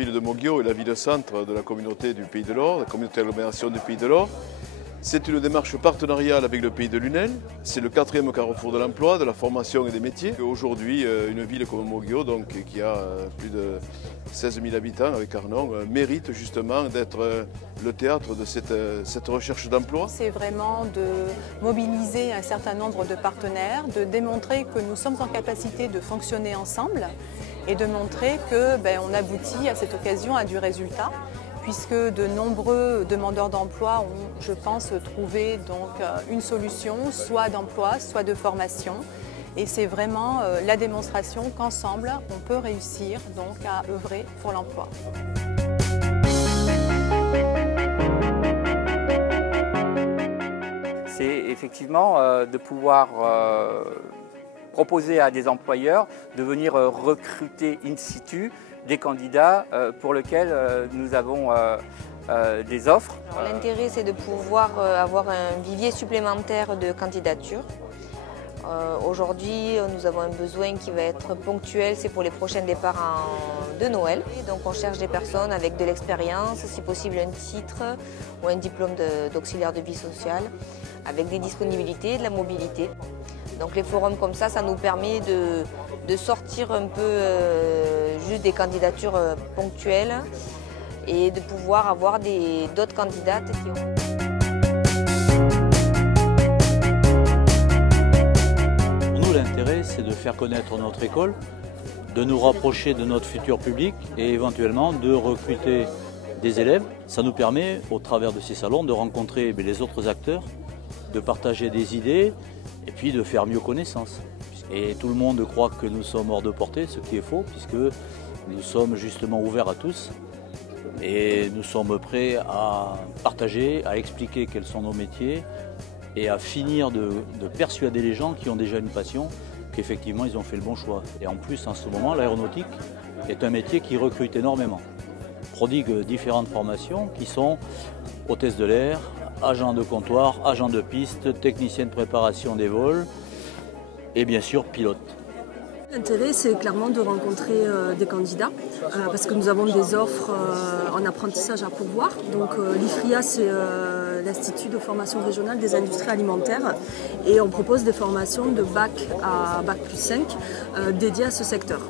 ville de Moguio est la ville-centre de la communauté du Pays de l'Or, la communauté d'agglomération du Pays de l'Or. C'est une démarche partenariale avec le Pays de Lunel. C'est le 4e carrefour de l'emploi, de la formation et des métiers. Aujourd'hui, une ville comme Moguio, donc, qui a plus de 16 000 habitants avec Arnon, mérite justement d'être le théâtre de cette recherche d'emploi. C'est vraiment de mobiliser un certain nombre de partenaires, de démontrer que nous sommes en capacité de fonctionner ensemble et de montrer qu'on aboutit à cette occasion à du résultat, puisque de nombreux demandeurs d'emploi ont, je pense, trouvé donc une solution, soit d'emploi, soit de formation. Et c'est vraiment la démonstration qu'ensemble, on peut réussir donc à œuvrer pour l'emploi. C'est effectivement de pouvoir proposer à des employeurs de venir recruter in situ des candidats pour lesquels nous avons des offres. L'intérêt, c'est de pouvoir avoir un vivier supplémentaire de candidatures. Aujourd'hui, nous avons un besoin qui va être ponctuel, c'est pour les prochains départs de Noël. Donc on cherche des personnes avec de l'expérience, si possible un titre ou un diplôme d'auxiliaire de vie sociale, avec des disponibilités, de la mobilité. Donc les forums comme ça nous permet de sortir un peu juste des candidatures ponctuelles et de pouvoir avoir d'autres candidates qui ont... Pour nous, l'intérêt, c'est de faire connaître notre école, de nous rapprocher de notre futur public et éventuellement de recruter des élèves. Ça nous permet, au travers de ces salons, de rencontrer les autres acteurs, de partager des idées et puis de faire mieux connaissance. Et tout le monde croit que nous sommes hors de portée, ce qui est faux, puisque nous sommes justement ouverts à tous. Et nous sommes prêts à partager, à expliquer quels sont nos métiers et à finir de persuader les gens qui ont déjà une passion qu'effectivement ils ont fait le bon choix. Et en plus, en ce moment, l'aéronautique est un métier qui recrute énormément. Prodigue différentes formations qui sont hôtesse de l'air, agent de comptoir, agent de piste, technicien de préparation des vols et bien sûr pilote. L'intérêt, c'est clairement de rencontrer des candidats parce que nous avons des offres en apprentissage à pourvoir. Donc l'IFRIA, c'est l'Institut de formation régionale des industries alimentaires et on propose des formations de bac à bac plus 5 dédiées à ce secteur.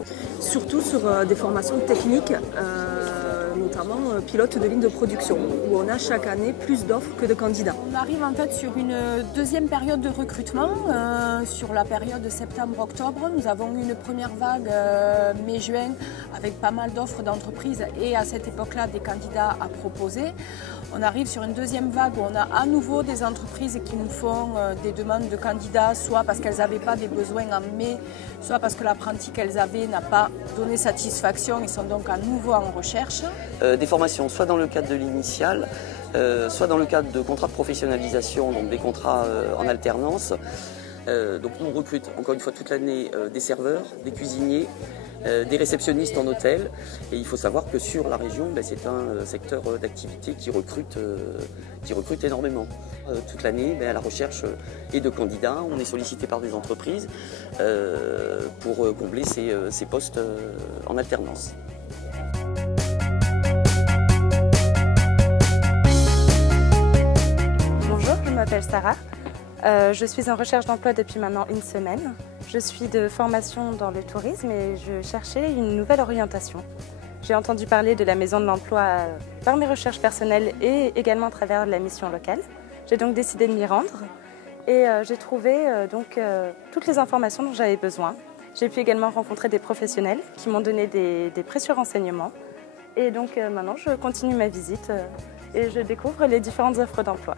Surtout sur des formations techniques, notamment pilote de ligne de production, où on a chaque année plus d'offres que de candidats. On arrive en fait sur une deuxième période de recrutement. Sur la période de septembre-octobre, nous avons eu une première vague mai-juin avec pas mal d'offres d'entreprises et à cette époque-là des candidats à proposer. On arrive sur une deuxième vague où on a à nouveau des entreprises qui nous font des demandes de candidats, soit parce qu'elles n'avaient pas des besoins en mai, soit parce que l'apprenti qu'elles avaient n'a pas donné satisfaction, ils sont donc à nouveau en recherche. Des formations soit dans le cadre de l'initial, soit dans le cadre de contrats de professionnalisation, donc des contrats en alternance. Donc nous on recrute encore une fois toute l'année des serveurs, des cuisiniers, des réceptionnistes en hôtel. Et il faut savoir que sur la région, c'est un secteur d'activité qui recrute énormément. Toute l'année, à la recherche et de candidats, on est sollicité par des entreprises pour combler ces postes en alternance. Bonjour, je m'appelle Sarah. Je suis en recherche d'emploi depuis maintenant une semaine. Je suis de formation dans le tourisme et je cherchais une nouvelle orientation. J'ai entendu parler de la Maison de l'Emploi par mes recherches personnelles et également à travers la mission locale. J'ai donc décidé de m'y rendre et j'ai trouvé toutes les informations dont j'avais besoin. J'ai pu également rencontrer des professionnels qui m'ont donné des précieux renseignements. Et donc maintenant, je continue ma visite et je découvre les différentes offres d'emploi.